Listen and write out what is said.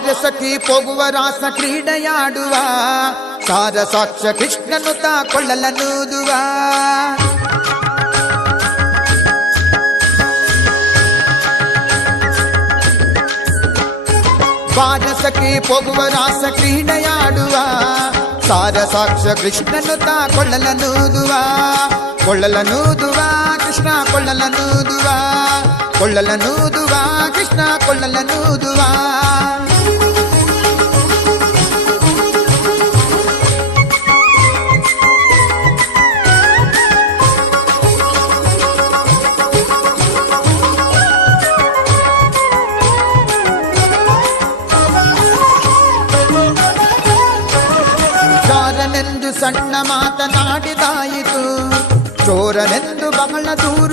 ಬಾರಸಖಿ ಪೋಗುವ ರಾಸ ಕ್ರೀಡೆಯಾಡುವ ಸಾರ ಸಾಕ್ಷ ಕೃಷ್ಣನು ತಾ ಕೊಳ್ಳಲನೂದುವ ಬಾರಸಖಿ ಪೋಗುವ ರಾಸ ಕ್ರೀಡೆಯಾಡುವ ಸಾರ ಸಾಕ್ಷ ಕೃಷ್ಣನು ತಾ ಕೊಳ್ಳಲನೂದುವ ಕೊಳ್ಳಲನೂದುವ ಕೃಷ್ಣ ಕೊಳ್ಳಲನೂದುವ ಕೊಳ್ಳಲನೂದುವ ಕೃಷ್ಣ ಕೊಳ್ಳಲನೂದುವ ಸಣ್ಣ ಮಾತನಾಡಿದಾಯಿತು ಚೋರನೆಂದು ಬಹಳ ದೂರ